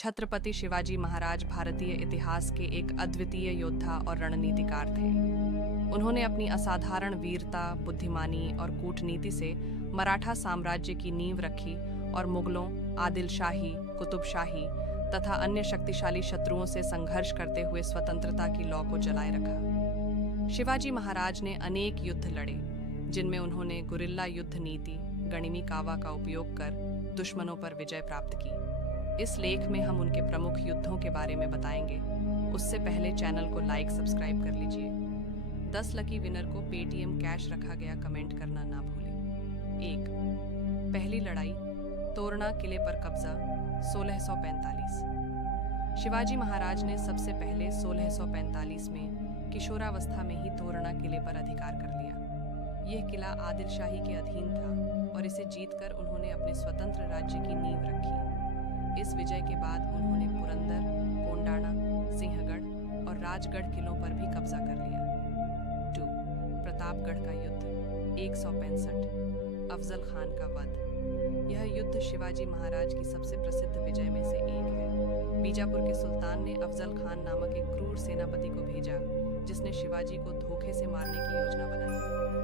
छत्रपति शिवाजी महाराज भारतीय इतिहास के एक अद्वितीय योद्धा और रणनीतिकार थे। उन्होंने अपनी असाधारण वीरता, बुद्धिमानी और कूटनीति से मराठा साम्राज्य की नींव रखी और मुगलों, आदिल शाही, कुतुब शाही तथा अन्य शक्तिशाली शत्रुओं से संघर्ष करते हुए स्वतंत्रता की लौ को जलाए रखा। शिवाजी महाराज ने अनेक युद्ध लड़े, जिनमें उन्होंने गुरिल्ला युद्ध नीति, गणिमी कावा का उपयोग कर दुश्मनों पर विजय प्राप्त की। इस लेख में हम उनके प्रमुख युद्धों के बारे में बताएंगे। उससे पहले चैनल को लाइक, सब्सक्राइब कर लीजिए। 10 लकी विनर को पेटीएम कैश रखा गया, कमेंट करना ना भूलें। 1. पहली लड़ाई, तोरणा किले पर कब्जा, 1645। शिवाजी महाराज ने सबसे पहले 1645 में किशोरावस्था में ही तोरणा किले पर अधिकार कर लिया। यह किला आदिल शाही के अधीन था और इसे जीतकर उन्होंने अपने स्वतंत्र राज्य की नींव रखी। इस विजय के बाद उन्होंने पुरंदर, कोंडाणा, सिंहगढ़ और राजगढ़ किलों पर भी कब्जा कर लिया। 2. प्रतापगढ़ का युद्ध, 165। अफजल खान का वध। यह युद्ध शिवाजी महाराज की सबसे प्रसिद्ध विजय में से एक है। बीजापुर के सुल्तान ने अफजल खान नामक एक क्रूर सेनापति को भेजा, जिसने शिवाजी को धोखे से मारने की योजना बनाई।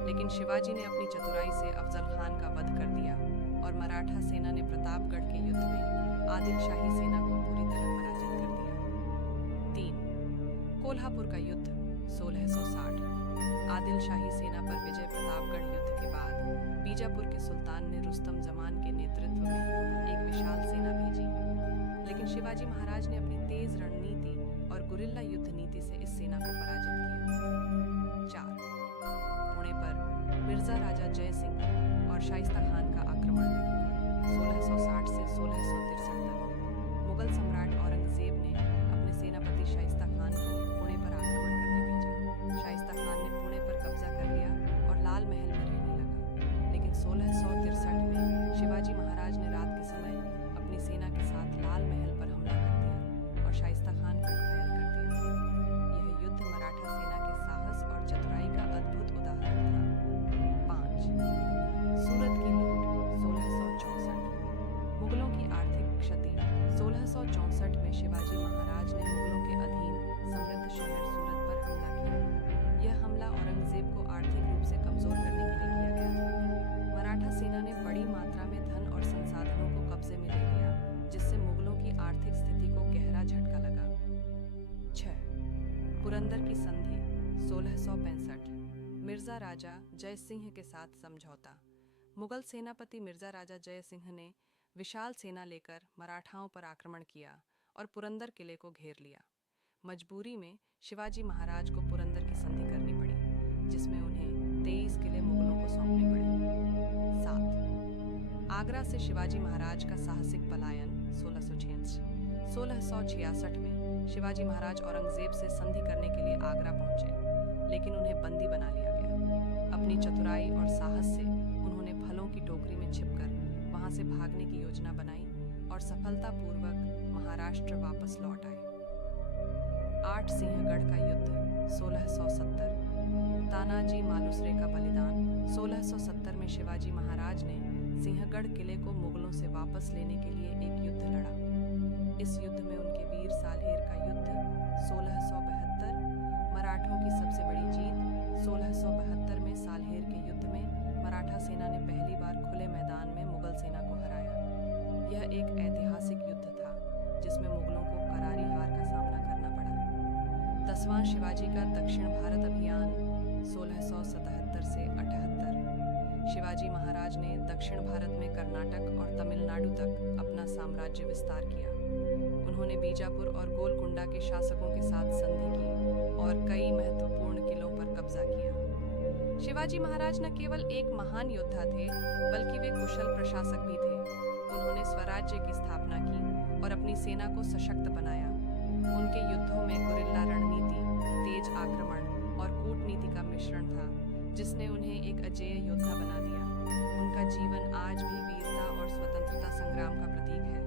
लेकिन शिवाजी ने अपनी चतुराई से अफजल खान का वध कर दिया और मराठा सेना ने प्रतापगढ़ के युद्ध में आदिल शाही सेना को पूरी तरह पराजित कर दिया। 3. कोल्हापुर का युद्ध, 1660। आदिल शाही सेना पर विजय। प्रतापगढ़ युद्ध के बाद बीजापुर के सुल्तान ने रुस्तम जमान के नेतृत्व में एक विशाल सेना भेजी, लेकिन शिवाजी महाराज ने अपनी तेज रणनीति और गुरिल्ला युद्ध नीति से इस सेना को पराजित किया। 4. पुणे पर मिर्जा राजा जय सिंह और शाइस्ता खान का आक्रमण, 1660 से 1663 तक। मुगल सम्राट औरंगजेब ने अपने सेनापति शाइस्ता खान को पुणे पर आक्रमण करने भेजा। शाइस्ता खान ने पुणे पर कब्जा कर लिया और लाल महल में रहने लगा। लेकिन 1663 में शिवाजी महाराज ने रात के समय अपनी सेना के साथ लाल महल पर हमला कर दिया और शाइस्ता खान को घायल कर दिया। यह युद्ध मराठा सेना के साहस और चतुराई का अद्भुत उदाहरण था। 5. सूरत की लूट, 1664। मुगलों की आर्थिक क्षति। 1664 में शिवाजी महाराज ने मुगलों के अधीन समृद्ध शहर सूरत पर हमला किया। यह हमला औरंगजेब को आर्थिक रूप से कमजोर करने के लिए किया गया था। मराठा सेना ने बड़ी मात्रा में धन और संसाधनों को कब्जे में ले लिया, जिससे मुगलों की आर्थिक स्थिति को गहरा झटका लगा। 6. पुरंदर की संधि, 1665। मिर्जा राजा जय सिंह के साथ समझौता। मुगल सेनापति मिर्जा राजा जय सिंह ने विशाल सेना लेकर मराठाओं पर आक्रमण किया और पुरंदर किले को घेर लिया। मजबूरी में शिवाजी महाराज को पुरंदर की संधि करनी पड़ी, जिसमें उन्हें 23 किले मुगलों को सौंपने पड़े। 7. आगरा से शिवाजी महाराज का साहसिक पलायन, 1666। 1666 में शिवाजी महाराज औरंगजेब से संधि करने के लिए आगरा पहुंचे, लेकिन उन्हें बंदी बना लिया गया। अपनी चतुराई और साहस से उन्होंने फलों की टोकरी में छिपकर वहां से भागने की योजना बनाई और सफलतापूर्वक महाराष्ट्र वापस लौट आए। 8. सिंहगढ़ का युद्ध, 1670। तानाजी मालुसरे का बलिदान। 1670 में शिवाजी महाराज ने सिंहगढ़ किले को मुगलों से वापस लेने के लिए एक युद्ध लड़ा। इस युद्ध में उनके वीर साल्हेर का युद्ध, 1672। मराठों की सबसे बड़ी जीत। 1672 में साल्हेर के युद्ध में मराठा सेना ने पहली बार खुले मैदान में मुगल सेना को हराया। यह एक ऐतिहासिक युद्ध था, जिसमें मुगलों को करारी हार का सामना करना पड़ा। 10वां शिवाजी का दक्षिण भारत अभियान, 1677 से 78। शिवाजी महाराज ने दक्षिण भारत में कर्नाटक और तमिलनाडु तक अपना साम्राज्य विस्तार किया। उन्होंने बीजापुर और गोलकुंडा के शासकों के साथ संधि की और कई महत्वपूर्ण किलों पर कब्जा किया। शिवाजी महाराज न केवल एक महान योद्धा थे, बल्कि वे कुशल प्रशासक भी थे। उन्होंने स्वराज्य की स्थापना की और अपनी सेना को सशक्त बनाया। उनके युद्धों में गुरिल्ला रणनीति, तेज आक्रमण और कूटनीति का मिश्रण था, जिसने उन्हें एक अजेय योद्धा बना दिया। उनका जीवन आज भी वीरता और स्वतंत्रता संग्राम का प्रतीक है।